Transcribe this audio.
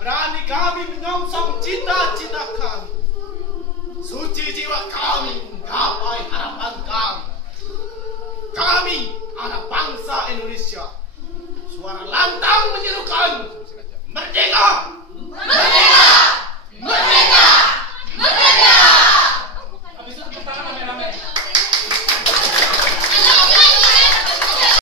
berani kami menyongsong cita-cita kami. Suci jiwa kami menggapai harapan kami. Kami anak bangsa Indonesia. Suara lantang menyeru